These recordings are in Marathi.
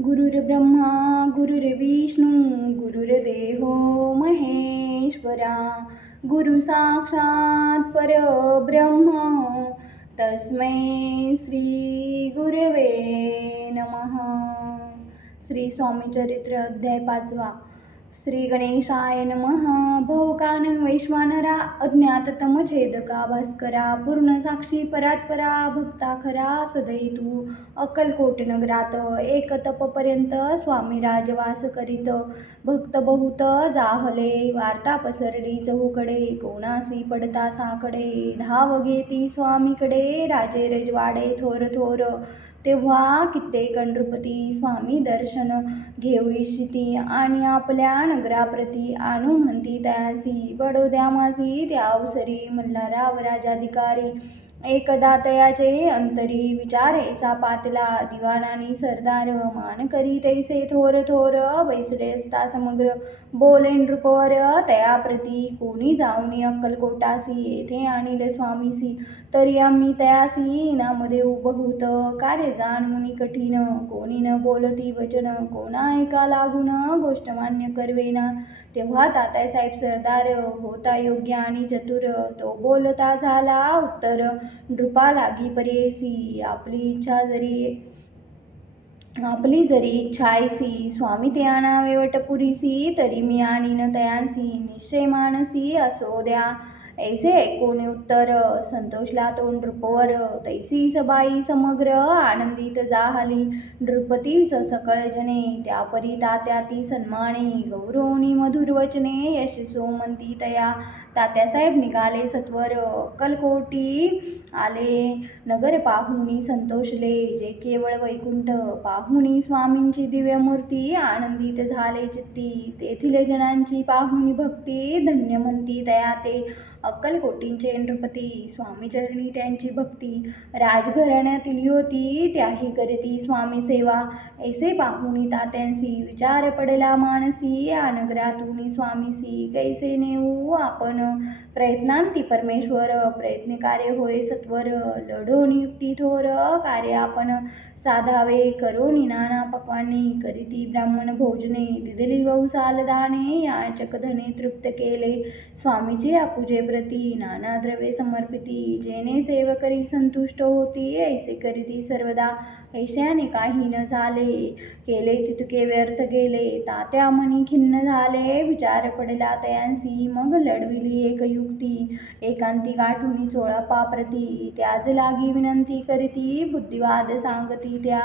गुरुर्ब्रह्मा गुरुर्विष्णू गुरुर्देवो महेश्वरा गुरु साक्षात परब्रह्म तस्मै श्री गुरवे नमः. श्री स्वामी चरित्र अध्याय 5. श्री गणेशाय नमः. भवकानन वैश्वानरा अज्ञाततम छेदका भास्करा पूर्ण साक्षी परात्परा भक्ता खरा सदैतू अक्कलकोट नगरात एक तपपर्यंत स्वामी राजवास करीत. भक्त बहुत जाहले वार्ता पसरली चहूकडे कोणासी पडता साकडे धाव घेती स्वामीकडे राजे रजवाडे थोर थोर. तेव्हा कित्येक नृपती स्वामी दर्शन घेऊ इच्छिती आणि आपल्या नगराप्रती आणू म्हणती तयासी बडोद्या मासी त्या अवसरी मल्हाराव राजाधिकारी. एकदा तयाचे अंतरी विचार ऐसा पातला दिवाणानी सरदार मान करी तैसे थोर थोर बैसले असता समग्र बोले नृपवर तयाप्रती कोणी जाऊनी अक्कलकोटासी येथे आणिले स्वामीसी तरी आम्ही तयासी इनामध्ये बहुत कार्य जाणमुनी कठीण कोणी न बोलती वचन कोणा ऐका लागून गोष्ट मान्य करवेना. तेव्हा तात्यासाहेब सरदार होता योग्य आणि चतुर तो बोलता झाला उत्तर नृपा लागी परेसी आपली जरी इच्छा ऐसी स्वामी ते आणावे वटपुरीसी तरी मी आणीन तयांसी निश्चय मानसी असो द्या. ऐसे ऐकून उत्तर संतोषला तो नृपवर तैसी सबाई समग्र आनंदित जाहली नृपती सकळ जने त्यापरी तात्या ती सन्माने गौरवणी मधुर वचने यशसो म्हणती तया. तात्यासाहेब निघाले सत्वर अक्कलकोटी आले नगर पाहुनी संतोषले जे केवळ वैकुंठ पाहुनी स्वामींची दिव्य मूर्ती आनंदित झाले चित्ती तेथील जनांची पाहुनी भक्ती धन्य म्हणती तया ते. अक्कलकोटींचे नृपती स्वामीचरणी त्यांची भक्ती राजघराण्यातील होती त्याही करीती स्वामी सेवा. ऐसे पाहुनी तात्यांसी विचार पडला मानसी या नगरातून स्वामीसी कैसे नेऊ आपण प्रयत्नांती परमेश्वर प्रयत्न कार्य होय सत्वर लढोन युक्ती थोर कार्य आपण साधावे करोनी नाना पक्वाने करीती ब्राह्मण भोजने दिदली वौसाल दाने याचक धने तृप्त केले स्वामीचे आपुजे प्रती नाना द्रव्ये समर्पिती जेने सेवकरी संतुष्ट होती ऐसे करीती सर्वदा. ऐशाने काही न झाले केले तितके व्यर्थ गेले तात्या मनी खिन्न झाले विचार पडला तयांसी मग लढविली एक युक्ती एकांती गाठुनी चोळापा प्रती त्याच लागी विनंती करीती बुद्धिवाद सांगती त्या.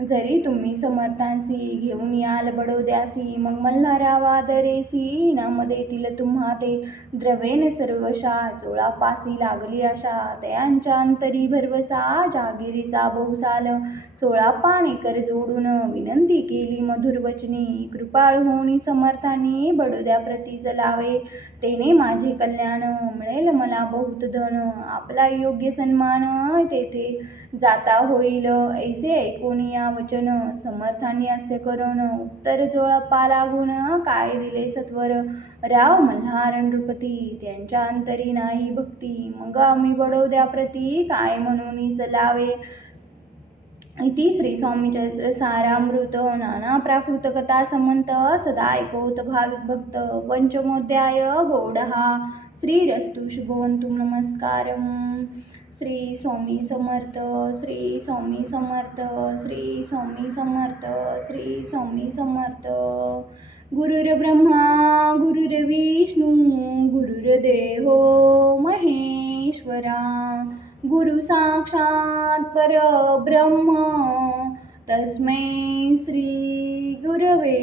जरी तुम्ही समर्थांसी घेऊन याल बडोद्यासी मग मल्हारावा दरेसी इनामध्ये तील तुम्हा ते द्रवेन सर्वशा चोळापासी लागली आशा तयांच्या अंतरी भरवसा जागिरीचा बहुसाल चोळापाने कर जोडून विनंती केली मधुर वचनी कृपाळ होणी समर्थांनी बडोद्या प्रती चलावे तेने माझे कल्याण मिळेल मला बहुत धन आपला योग्य सन्मान तेथे जाता होईल. ऐसे ऐकून या वचन समर्थांनी असे करून उत्तर जोळपा लागून काय दिले सत्वर राव मल्हार नृपती त्यांच्या अंतरी नाही भक्ती मग आम्ही बडोद्या प्रती काय म्हणून चलावे. इति श्री स्वामी चरित्र सारामृत नाना प्राकृत कथा समंत सदा ऐकवत भाविक भक्त. पंचमोध्याय गौडहा. श्रीरस्तु शुभवंतु. नमस्कारम. श्री स्वामी समर्थ. श्री स्वामी समर्थ. श्री स्वामी समर्थ. श्री स्वामी समर्थ. गुरुर्ब्रह्मा गुरुर्विष्णू गुरुर्देवो महेश्वरा गुरु साक्षात परब्रह्म तस्मै श्री गुरवे